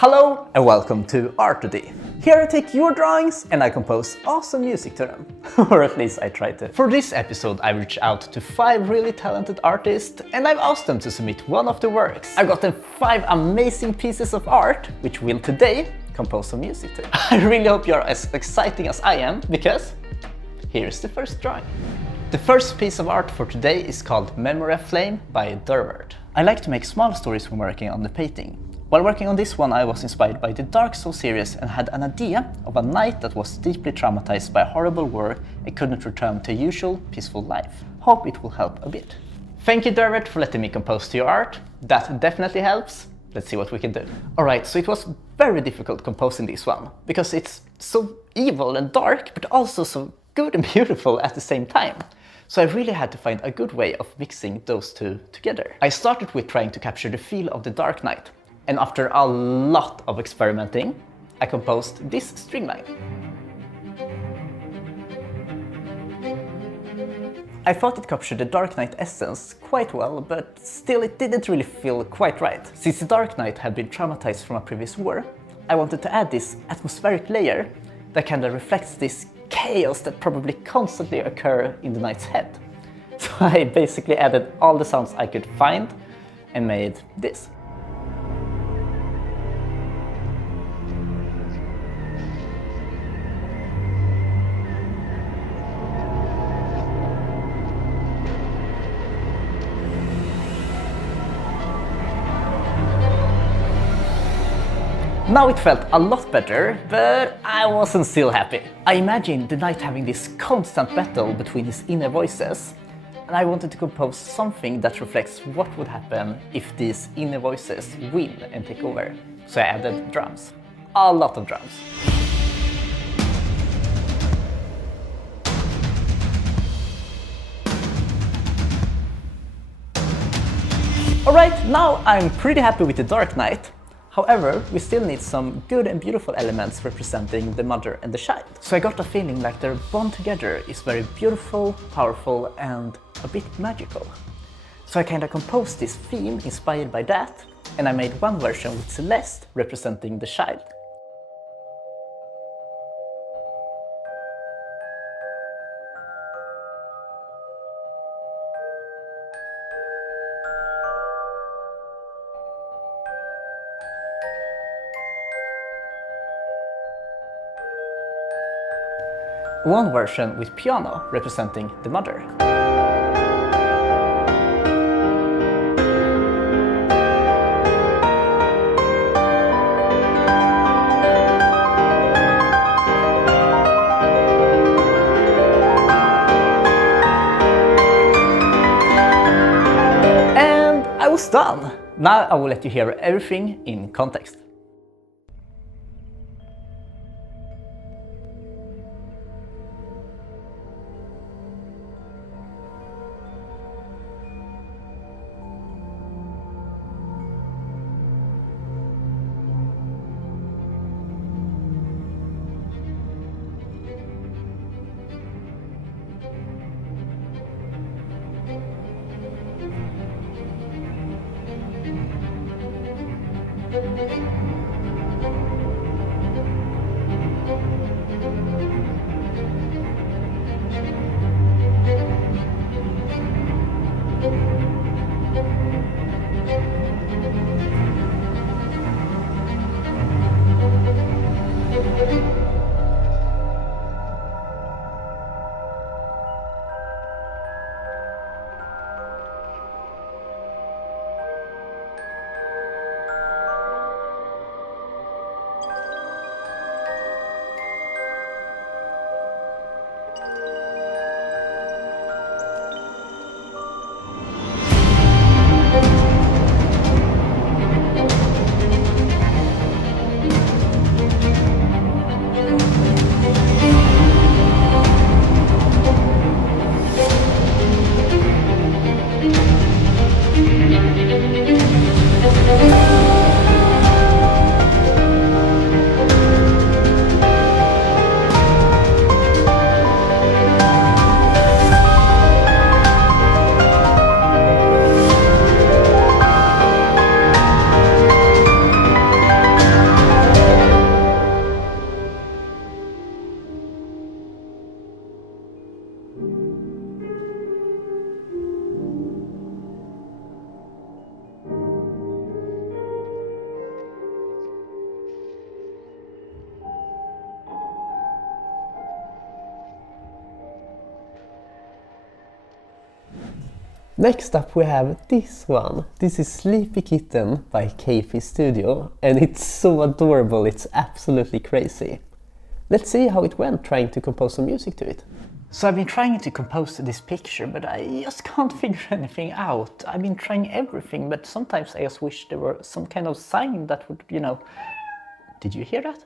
Hello and welcome to Artody. Here I take your drawings and I compose awesome music to them. Or at least I try to. For this episode I reached out to 5 really talented artists and I've asked them to submit one of their works. I've gotten 5 amazing pieces of art which will today compose some music to. I really hope you're as exciting as I am because here's the first drawing. The first piece of art for today is called Aflame by Dervert. I like to make small stories when working on the painting. While working on this one I was inspired by the Dark Souls series and had an idea of a knight that was deeply traumatized by a horrible war and couldn't return to a usual peaceful life. Hope it will help a bit. Thank you Dervert for letting me compose to your art. That definitely helps. Let's see what we can do. Alright, so it was very difficult composing this one because it's so evil and dark but also so good and beautiful at the same time. So I really had to find a good way of mixing those two together. I started with trying to capture the feel of the Dark Knight. And after a lot of experimenting, I composed this string line. I thought it captured the Dark Knight essence quite well, but still it didn't really feel quite right. Since the Dark Knight had been traumatized from a previous war, I wanted to add this atmospheric layer that kind of reflects this chaos that probably constantly occurs in the knight's head. So I basically added all the sounds I could find and made this. Now it felt a lot better, but I wasn't still happy. I imagined the knight having this constant battle between his inner voices, and I wanted to compose something that reflects what would happen if these inner voices win and take over. So I added drums. A lot of drums. Alright, now I'm pretty happy with the Dark Knight. However, we still need some good and beautiful elements representing the mother and the child. So I got a feeling like their bond together is very beautiful, powerful and a bit magical. So I kinda composed this theme inspired by that, and I made one version with Celeste representing the child. One version with piano representing the mother. And I was done! Now I will let you hear everything in context. Next up we have this one. This is Sleepy Kitten by KaiifyStudio, and it's so adorable, it's absolutely crazy. Let's see how it went trying to compose some music to it. So I've been trying to compose this picture, but I just can't figure anything out. I've been trying everything, but sometimes I just wish there were some kind of sign that would, you know... Did you hear that?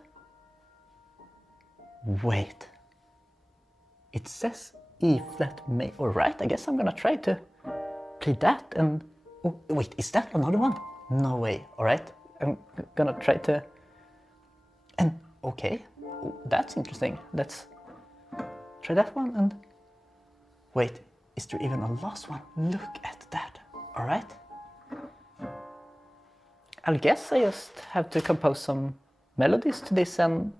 Wait. It says E flat major. Alright, I guess I'm gonna try to play that and... Oh, wait, is that another one? No way. Alright, I'm gonna try to... And, okay, that's interesting. Let's try that one and... Wait, is there even a last one? Look at that. Alright. I guess I just have to compose some melodies to this and...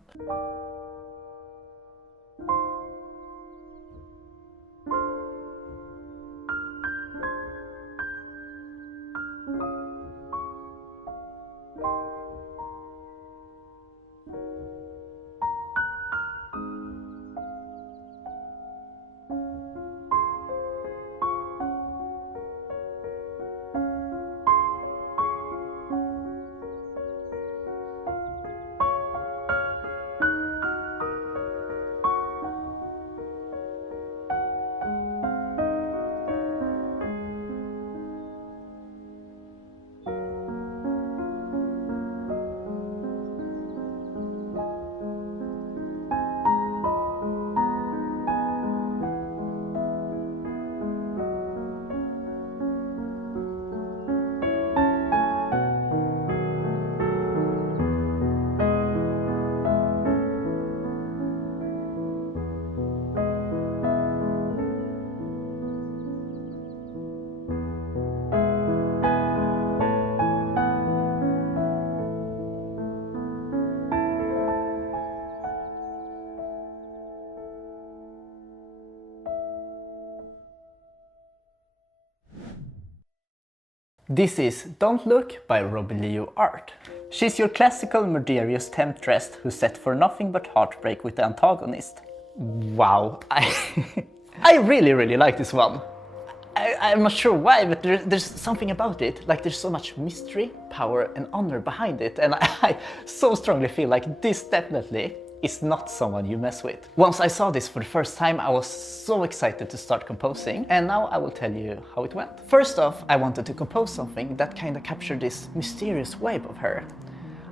This is Don't Look by Robylou.art. She's your classical murderous temptress who's set for nothing but heartbreak with the antagonist. Wow, I really like this one. I'm not sure why, but there's something about it. Like there's so much mystery, power and honor behind it, and I so strongly feel like this definitely is not someone you mess with. Once I saw this for the first time, I was so excited to start composing, and now I will tell you how it went. First off, I wanted to compose something that kind of captured this mysterious vibe of her.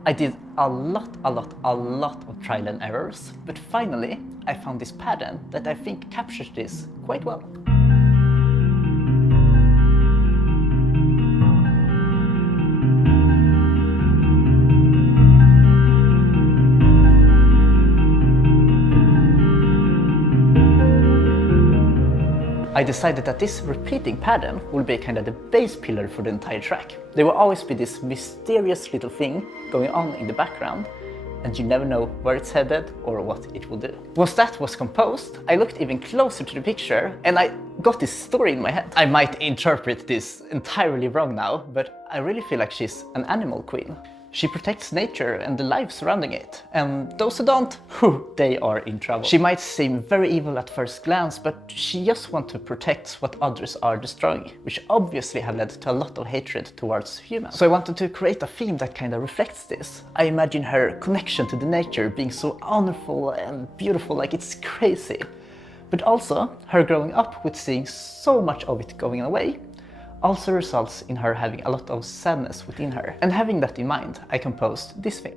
I did a lot of trial and errors, but finally I found this pattern that I think captures this quite well. I decided that this repeating pattern will be kind of the bass pillar for the entire track. There will always be this mysterious little thing going on in the background, and you never know where it's headed or what it will do. Once that was composed, I looked even closer to the picture and I got this story in my head. I might interpret this entirely wrong now, but I really feel like she's an animal queen. She protects nature and the life surrounding it, and those who don't, they are in trouble. She might seem very evil at first glance, but she just wants to protect what others are destroying, which obviously have led to a lot of hatred towards humans. So I wanted to create a theme that kind of reflects this. I imagine her connection to the nature being so honorful and beautiful, like it's crazy. But also, her growing up with seeing so much of it going away also results in her having a lot of sadness within her. And having that in mind, I composed this theme.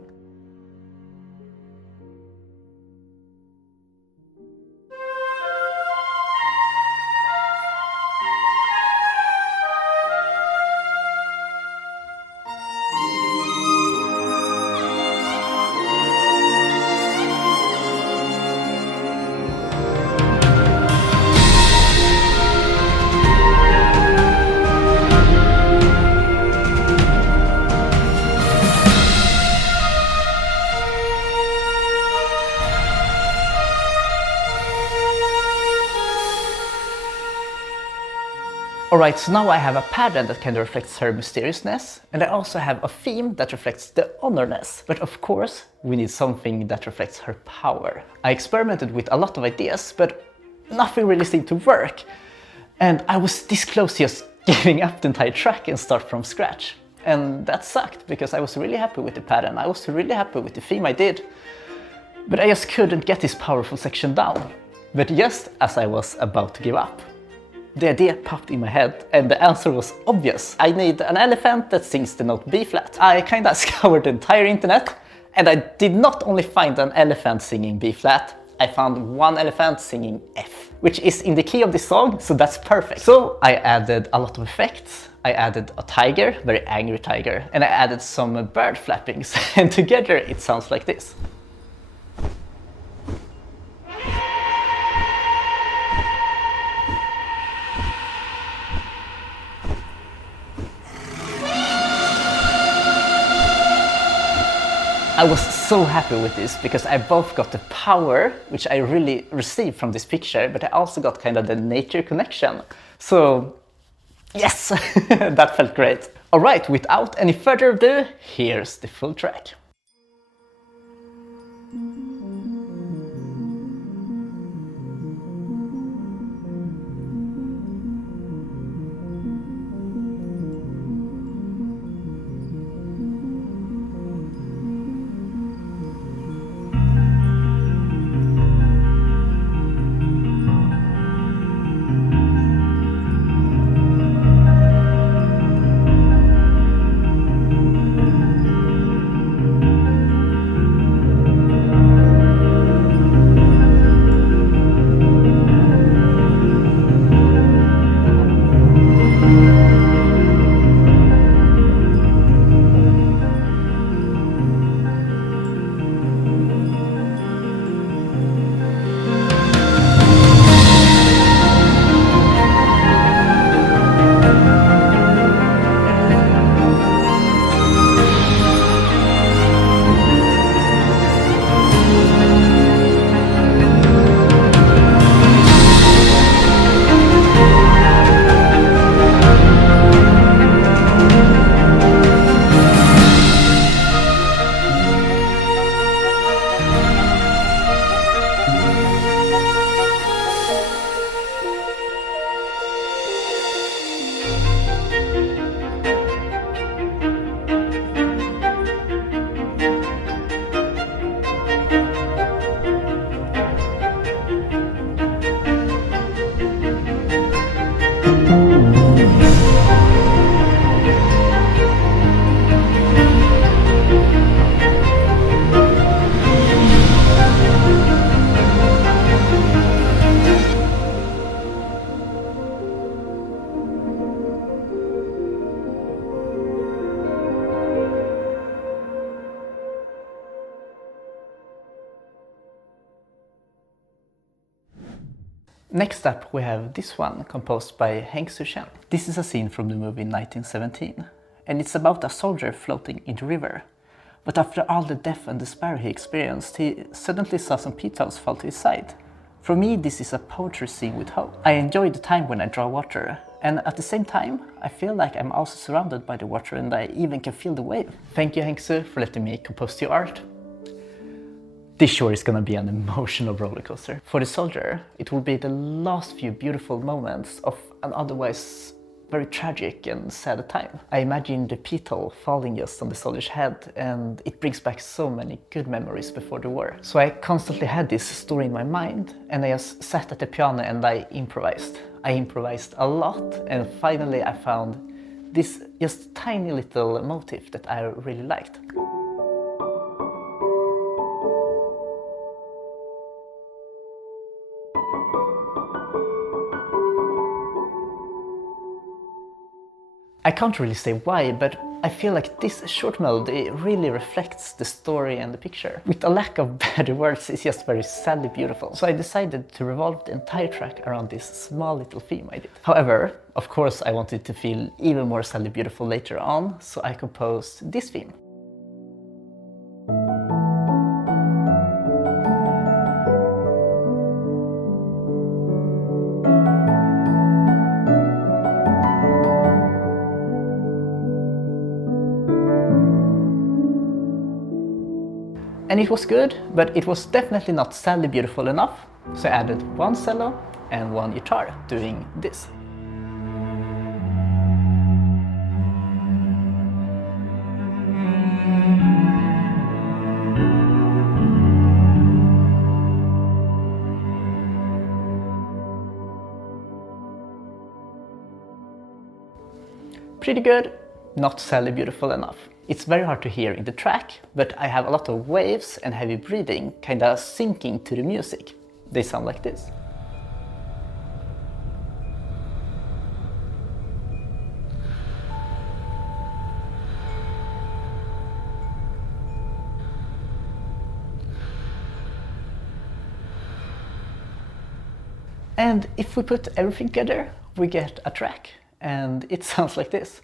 Alright, so now I have a pattern that kind of reflects her mysteriousness, and I also have a theme that reflects the honorness. But of course, we need something that reflects her power. I experimented with a lot of ideas, but nothing really seemed to work. And I was this close to just giving up the entire track and start from scratch. And that sucked, because I was really happy with the pattern, I was really happy with the theme I did. But I just couldn't get this powerful section down. But just as I was about to give up, the idea popped in my head, and the answer was obvious. I need an elephant that sings the note B flat. I kinda scoured the entire internet, and I did not only find an elephant singing B flat, I found one elephant singing F, which is in the key of this song, so that's perfect. So I added a lot of effects. I added a tiger, very angry tiger, and I added some bird flappings, and together it sounds like this. I was so happy with this, because I both got the power, which I really received from this picture, but I also got kind of the nature connection. So yes, that felt great. Alright, without any further ado, here's the full track. Next up we have this one, composed by Heng Soo-chen. This is a scene from the movie 1917, and it's about a soldier floating in the river. But after all the death and despair he experienced, he suddenly saw some petals fall to his side. For me, this is a poetry scene with hope. I enjoy the time when I draw water, and at the same time, I feel like I'm also surrounded by the water, and I even can feel the wave. Thank you, Heng Soo, for letting me compose your art. This sure is gonna be an emotional roller coaster. For the soldier, it will be the last few beautiful moments of an otherwise very tragic and sad time. I imagine the petal falling just on the soldier's head, and it brings back so many good memories before the war. So I constantly had this story in my mind, and I just sat at the piano and I improvised. I improvised a lot, and finally I found this just tiny little motif that I really liked. I can't really say why, but I feel like this short melody really reflects the story and the picture. With a lack of better words, it's just very sadly beautiful. So I decided to revolve the entire track around this small little theme I did. However, of course I wanted to feel even more sadly beautiful later on, so I composed this theme. And it was good, but it was definitely not sadly beautiful enough, so I added one cello and one guitar doing this. pretty good, not sadly beautiful enough. It's very hard to hear in the track, but I have a lot of waves and heavy breathing kinda syncing to the music. They sound like this. And if we put everything together, we get a track, and it sounds like this.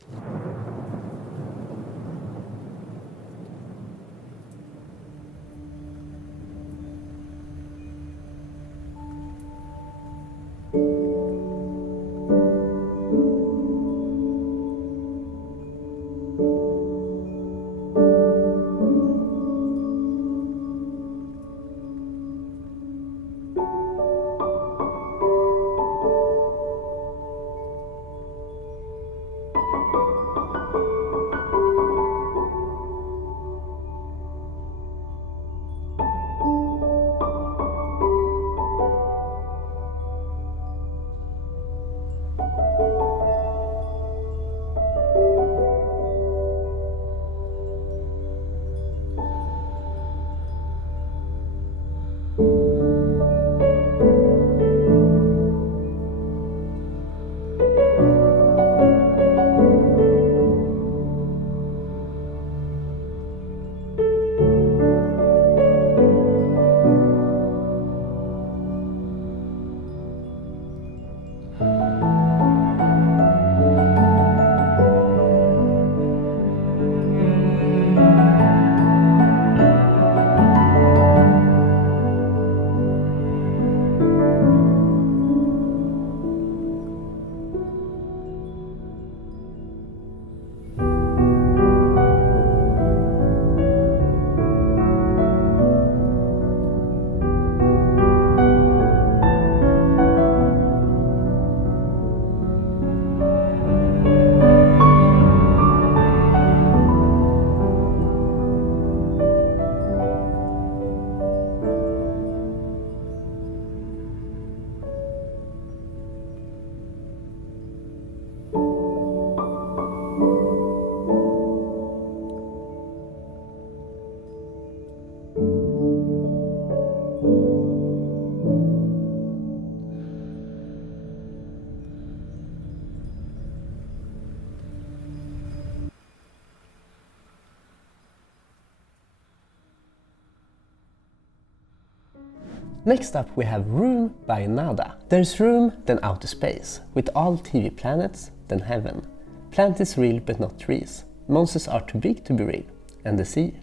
Next up we have Room by Nada. There's room, then outer space, with all TV planets, then heaven. Planet is real but not trees. Monsters are too big to be real, and the sea.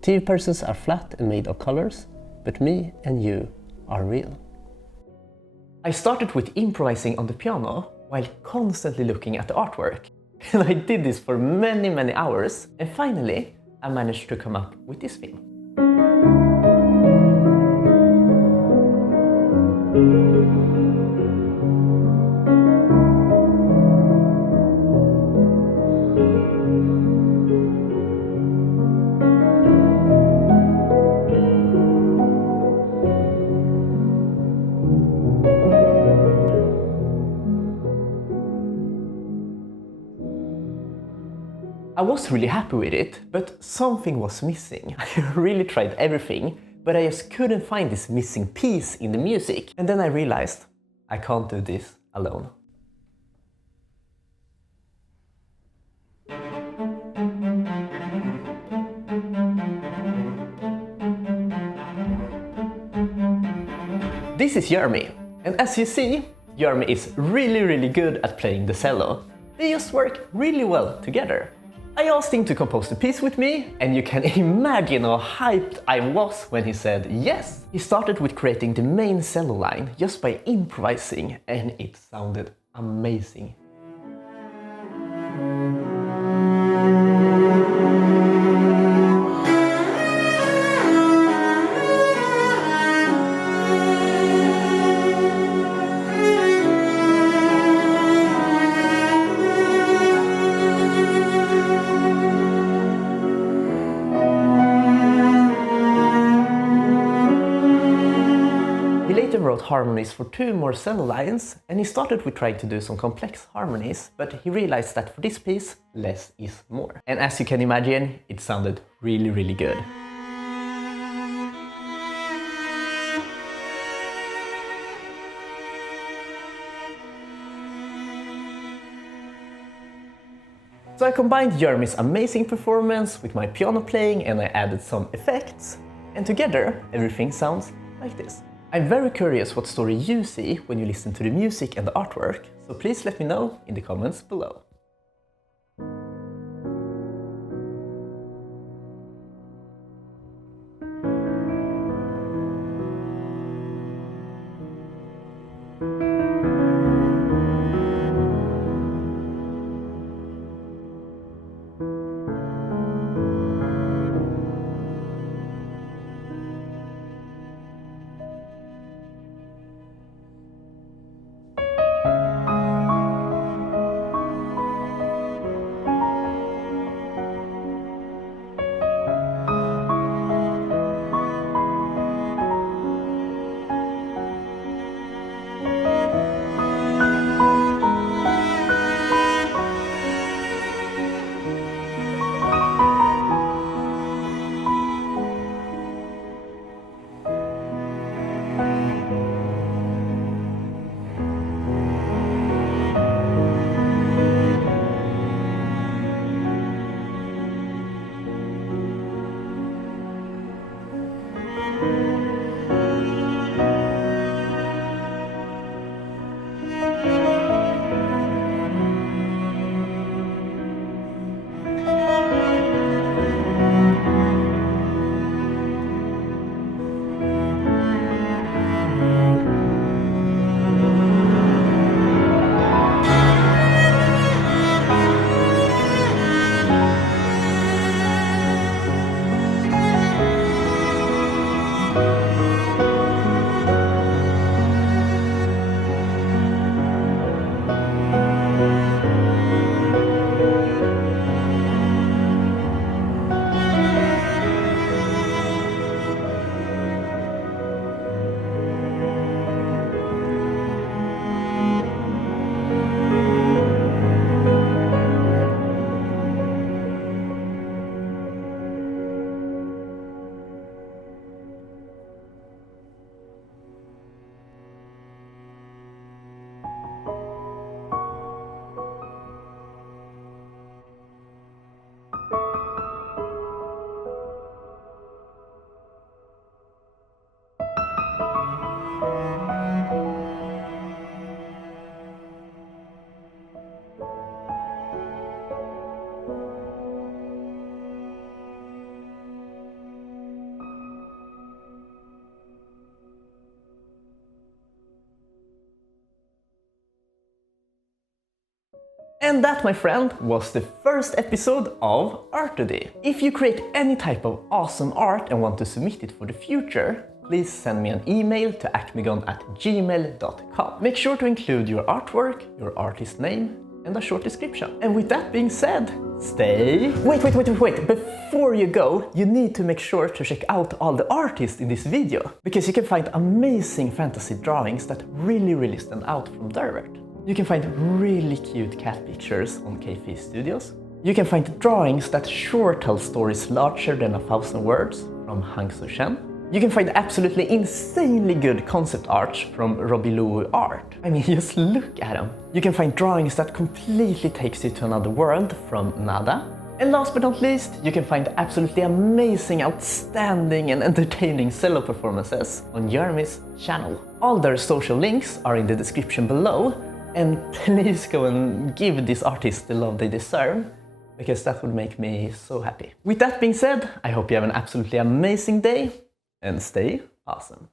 TV persons are flat and made of colors, but me and you are real. I started with improvising on the piano while constantly looking at the artwork. And I did this for many hours, and finally I managed to come up with this theme. I was really happy with it, but something was missing. I really tried everything, but I just couldn't find this missing piece in the music. And then I realized I can't do this alone. This is Jeremy, and as you see, Jeremy is really good at playing the cello. They just work really well together. I asked him to compose the piece with me, and you can imagine how hyped I was when he said yes. He started with creating the main cello line just by improvising, and it sounded amazing. wrote harmonies for 2 more cello lines, and he started with trying to do some complex harmonies, but he realized that for this piece, less is more. And as you can imagine, it sounded really, really good. So I combined Jeremy's amazing performance with my piano playing and I added some effects, and together everything sounds like this. I'm very curious what story you see when you listen to the music and the artwork, so please let me know in the comments below. And that, my friend, was the first episode of Artody. If you create any type of awesome art and want to submit it for the future, please send me an email to akmigone@gmail.com. Make sure to include your artwork, your artist name, and a short description. And with that being said, stay... Wait! Before you go, you need to make sure to check out all the artists in this video, because you can find amazing fantasy drawings that really stand out from Dervert. You can find really cute cat pictures on KaiifyStudio. You can find drawings that sure tell stories larger than 1,000 words from Chen. You can find absolutely insanely good concept art from Robylou.art. I mean, just look at them. You can find drawings that completely takes you to another world from Nada. And last but not least, you can find absolutely amazing, outstanding and entertaining cello performances on Jeremy's channel. All their social links are in the description below. And please go and give these artists the love they deserve, because that would make me so happy. With that being said, I hope you have an absolutely amazing day and stay awesome.